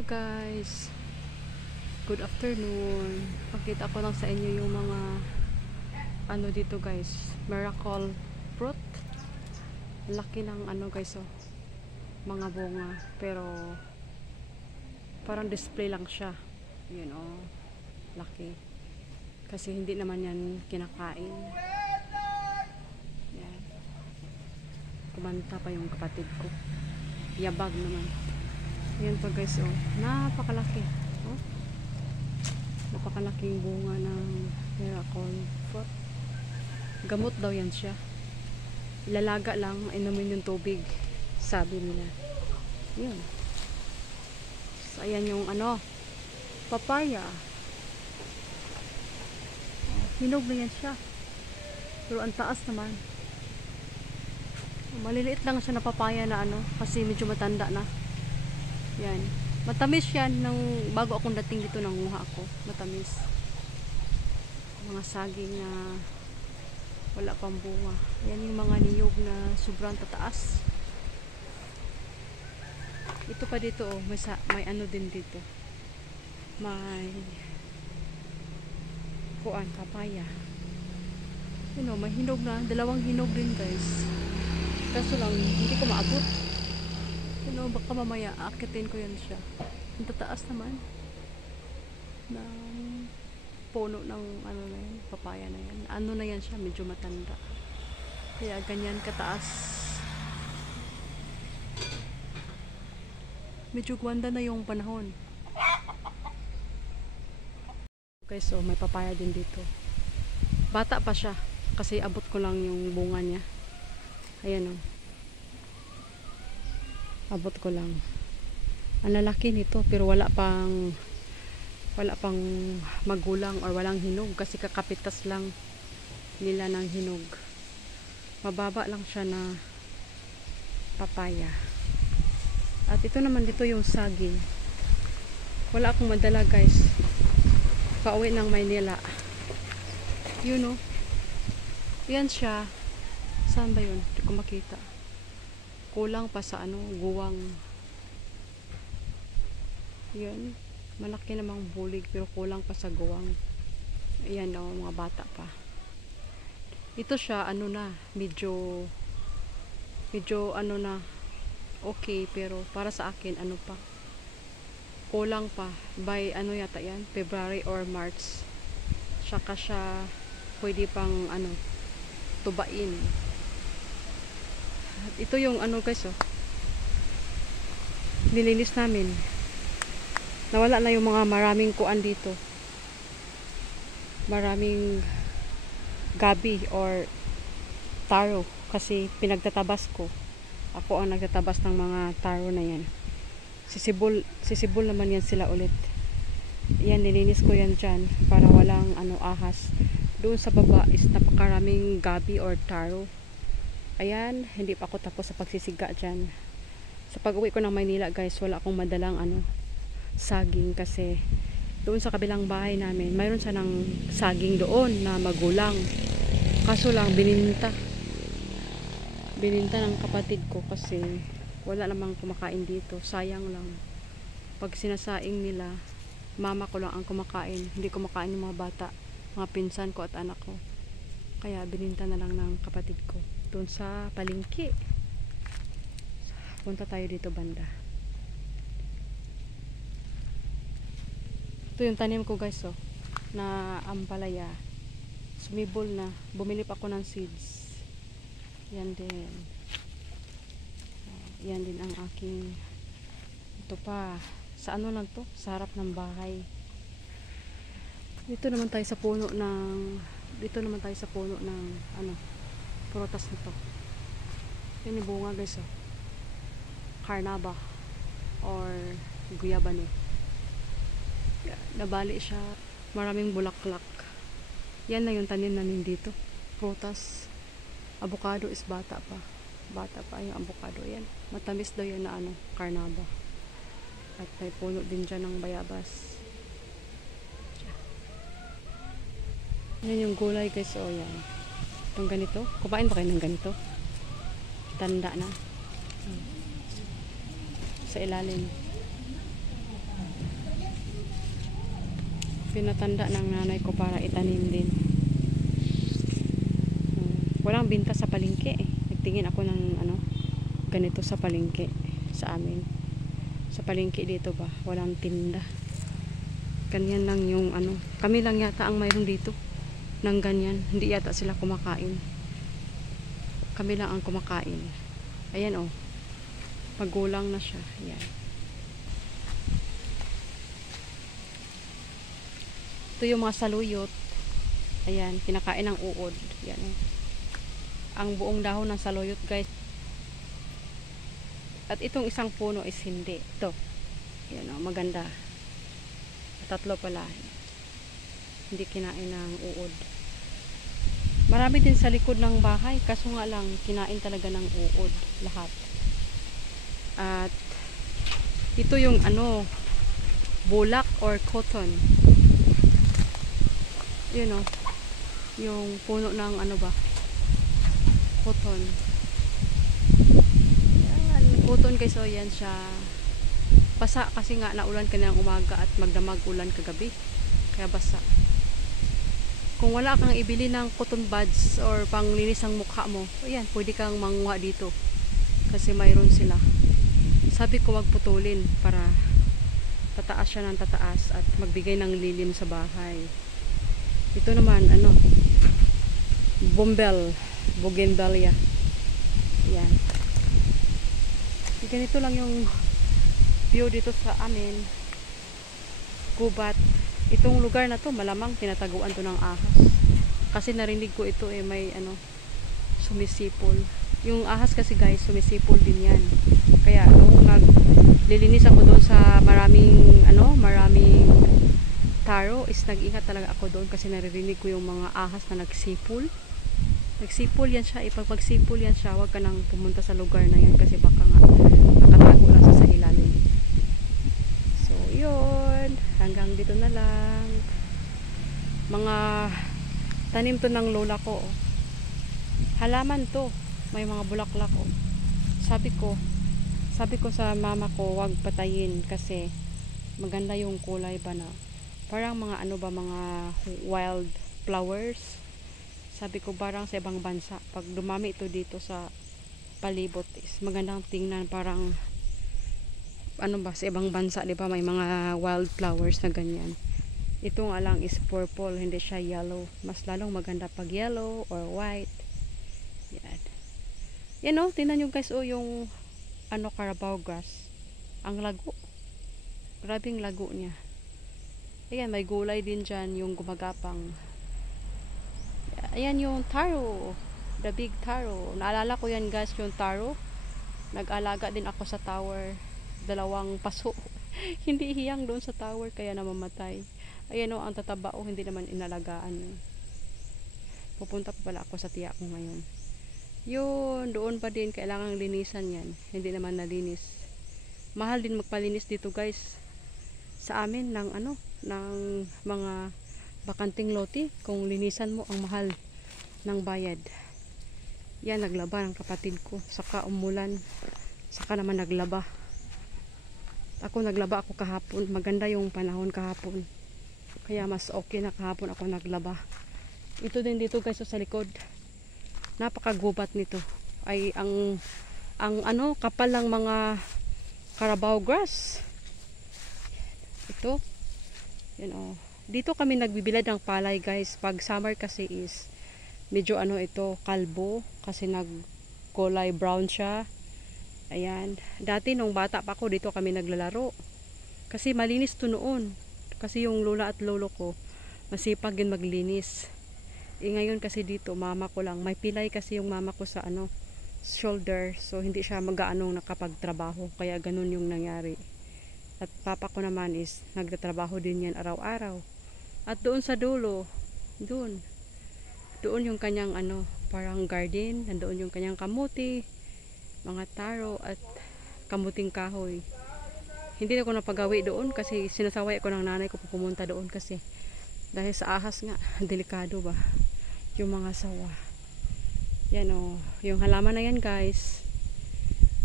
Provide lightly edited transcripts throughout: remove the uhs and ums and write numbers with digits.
Hello guys, good afternoon. Pakita ko lang sa inyo yung mga ano dito guys, miracle fruit. Laki ng ano guys, oh, mga bunga, pero parang display lang siya. Yun, oh, laki kasi hindi naman yan kinakain. Yan, kumanta pa yung kapatid ko, yabag naman. Yan pa guys, oh, napakalaki, oh, napakalaking bunga ng miracle fruit. Gamot daw yan siya, ilalaga lang, inumin yung tubig, sabi nila. Yun. So ayan yung ano, papaya. Hinog na yan siya, pero ang taas naman. Maliliit lang siya na papaya na ano, kasi medyo matanda na. Yan, matamis yan. Nang bago akong dating dito, nanguha ako, matamis. Mga saging na wala pang bunga. Yan yung mga niyog na sobrang tataas. Ito pa dito, oh, may ano din dito, may kuan, papaya. You know, may hinog na, dalawang hinog din guys, kaso lang hindi ko maabot. You know, baka mamaya akitin ko yan siya. Ang tataas naman ng puno ng ano na yan, papaya na yan. Ano na yan siya, medyo matanda, kaya ganyan kataas. Medyo gwanda na yung panahon. Okay, so may papaya din dito. Bata pa siya kasi abot ko lang yung bunga niya. Ayan, oh, abot ko lang. Ang lalaki nito, pero wala pang magulang or walang hinog kasi kakapitas lang nila ng hinog. Mababa lang siya na papaya. At ito naman dito yung saging. Wala akong madala guys, pauwi ng Maynila. You know, yan siya. Saan ba yun? Hindi ko makita. Kulang pa sa ano, guwang. Yan, malaki namang bulig pero kulang pa sa guwang. Ayan, oh, mga bata pa. Ito siya, ano na, medyo ano na, okay, pero para sa akin, ano pa, kulang pa. By ano yata yan, February or March, saka siya pwede pang ano, tubain. At ito yung ano guys, oh, nilinis namin. Nawala na yung mga maraming kuan dito, maraming gabi or taro, kasi pinagtatabas ko. Ako ang nagtatabas ng mga taro na yan. Sisibol naman yan sila ulit. Yan, nilinis ko yan dyan para walang ano, ahas. Doon sa baba is napakaraming gabi or taro. Ayan, hindi pa ako tapos sa pagsisiga dyan. Sa pag-uwi ko ng Maynila guys, wala akong madalang ano, saging, kasi doon sa kabilang bahay namin, mayroon siya ng saging doon na magulang. Kaso lang bininta ng kapatid ko kasi wala namang kumakain dito. Sayang lang. Pag sinasaing nila, mama ko lang ang kumakain. Hindi kumakain yung mga bata, mga pinsan ko at anak ko. Kaya bininta na lang ng kapatid ko doon sa palengke. Punta tayo dito banda. Ito yung tanim ko guys, oh, na ampalaya. Sumibol na. Bumili pa ako ng seeds. Yan din. Yan din ang aking, ito pa. Sa ano lang to? Sa harap ng bahay. Dito naman tayo sa puno ng ano, prutas nito. Yan yung bunga guys, oh. Carnaba or guyabano. Nabali siya. Maraming bulaklak. Yan na yung tanim namin dito. Prutas. Avocado is bata pa. Bata pa yung avocado. Yan. Matamis daw yan na ano, carnaba. At may puno din dyan ng bayabas. Yan yung gulay guys. O yan. Itong ganito. Kumain ba kayo ng ganito? Tanda na. Sa ilalim. Pinatanda ng nanay ko para itanim din. Walang binta sa palengke eh. Nagtingin ako ng ano, ganito sa palengke sa amin. Sa palengke dito ba, walang tinda. Ganyan lang yung ano, kami lang yata ang mayroon dito ng ganyan. Hindi yata sila kumakain. Kami lang ang kumakain. Ayan oh. Magulang na siya. Ayan. Ito yung mga saluyot. Ayan, kinakain ng uod. Ayan oh. Ang buong dahon ng saluyot guys. At itong isang puno is hindi. Ito. Ayan oh, maganda. Tatlo pala. Hindi kinain ng uod. Marami din sa likod ng bahay. Kaso nga lang, kinain talaga ng uod. Lahat. At ito yung ano, bulak or cotton. Yun o. Yung puno ng ano ba? Cotton. Yan. Cotton guys. So yan siya. Basa kasi nga naulan kanina umaga at magdamag ulan kagabi. Kaya basa. Kung wala kang ibili ng cotton buds or panglinis ng mukha mo, ayan, pwede kang manguha dito. Kasi mayroon sila. Sabi ko wag putulin para tataas siya ng tataas at magbigay ng lilim sa bahay. Ito naman, ano, bougainvillea. Ayan. Ganito lang yung view dito sa amin. Gubat. Itong lugar na to malamang tinataguan to ng ahas. Kasi narinig ko ito eh may ano sumisipol. Yung ahas kasi guys sumisipol din yan. Kaya nung naglilinis ako doon sa maraming taro is nag-ingat talaga ako doon kasi naririnig ko yung mga ahas na nagsipol. Nagsipol yan siya. Pag magsipol yan siya, huwag ka nang pumunta sa lugar na yan kasi baka nga nakatago lang sa ilalim. So, yun. Hanggang dito na lang. Mga tanim to ng lola ko. Halaman to. May mga bulaklak. Sabi ko sa mama ko, wag patayin kasi maganda yung kulay ba na. Parang mga ano ba, mga wild flowers. Sabi ko parang sa ibang bansa. Pag dumami ito dito sa palibot is magandang tingnan, parang ano ba, sa ibang bansa, di ba, may mga wildflowers na ganyan. Ito nga lang is purple, hindi siya yellow. Mas lalong maganda pag yellow or white. Yan. Yan o, tingnan nyo guys, o yung ano, Carabao grass. Ang lago. Grabing lago niya. Ayan, may gulay din dyan, yung gumagapang. Ayan yung taro. The big taro. Naalala ko yan guys, yung taro. Nag-alaga din ako sa tower. 2 paso. Hindi hiyang doon sa tower kaya namamatay. Ayan o, ang tataba o, hindi naman inalagaan. Pupunta pa pala ako sa tiya ko ngayon. Yun, doon pa din kailangang linisan yan. Hindi naman nalinis. Mahal din magpalinis dito guys. Sa amin ng ano, ng mga bakanting lote, kung linisan mo ang mahal ng bayad. Yan, naglaba ng kapatid ko. Saka umulan. Saka naman naglaba. Ako naglaba ako kahapon. Maganda yung panahon kahapon. Kaya mas okay na kahapon ako naglaba. Ito din dito guys sa likod. Napakagubat nito. Ay ang ano, kapal ng mga Carabao grass. Ito. Yan oh. Dito kami nagbibilad ng palay guys. Pag summer kasi is medyo ano ito, kalbo. Kasi nagkulay brown siya. Ayan. Dati nung bata pa ako, dito kami naglalaro. Kasi malinis to noon. Kasi yung lola at lolo ko, masipag yun maglinis. Ngayon kasi dito, mama ko lang. May pilay kasi yung mama ko sa ano, shoulder. So, hindi siya mag-aanong nakapagtrabaho. Kaya ganun yung nangyari. At papa ko naman is, nagtatrabaho din yan araw-araw. At doon sa dulo, doon yung kanyang ano, parang garden. Nandoon yung kanyang kamuti, mga taro at kamuting kahoy. Hindi na ko napagawi doon kasi sinasaway ako ng nanay ko pumunta doon kasi dahil sa ahas nga, delikado ba yung mga sawa. Yan o, yung halaman na yan guys,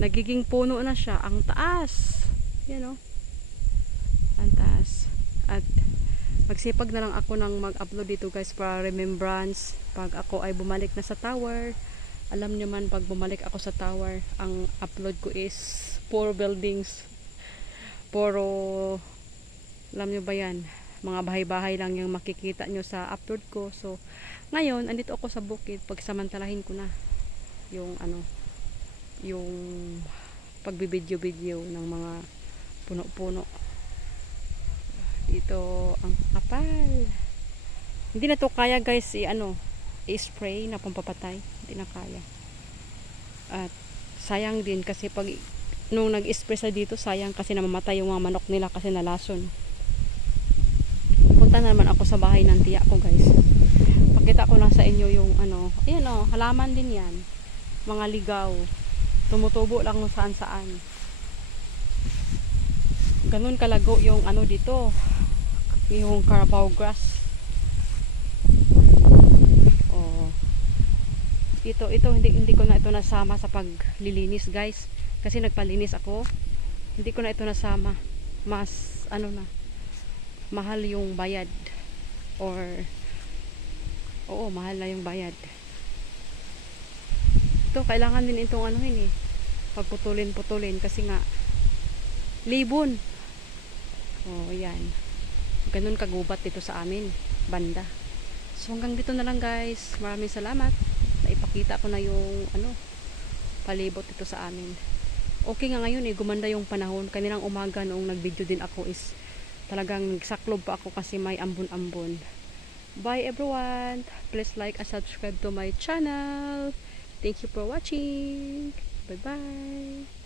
nagiging puno na siya. Ang taas, yan o, ang taas. At Nagsipag na lang ako ng mag-upload dito guys para remembrance pag ako ay bumalik na sa tower. Alam niyo man, pag bumalik ako sa tower, ang upload ko is puro buildings, puro, alam niyo ba yan, mga bahay-bahay lang yung makikita nyo sa upload ko. So ngayon andito ako sa bukid, pagsamantalahin ko na yung ano, yung pagbibideo-video ng mga puno-puno. Dito ang kapal. Hindi na to kaya guys i-spray na pampapatay. Hindi na kaya. At sayang din kasi pag nung nag-spray sa dito, sayang kasi namamatay yung mga manok nila kasi nalason. Punta naman ako sa bahay ng tiya ko guys. Pakita ko lang sa inyo yung ayan halaman din yan. Mga ligaw. Tumutubo lang saan saan. Ganun kalago yung dito. Yung Carabao grass. Ito hindi ko na ito nasama sa paglilinis guys, kasi nagpalinis ako, hindi ko na ito nasama. Mas mahal yung bayad, or mahal na yung bayad. Ito kailangan din itong pagputulin kasi nga libon. Yan, ganun kagubat dito sa amin banda. So hanggang dito na lang guys, maraming salamat. Naipakita ko na yung palibot dito sa amin. Okay nga ngayon gumanda yung panahon. Kanilang umaga noong nag-video din ako is talagang saklob pa ako kasi may ambon-ambon. Bye everyone. Please like and subscribe to my channel. Thank you for watching. Bye bye.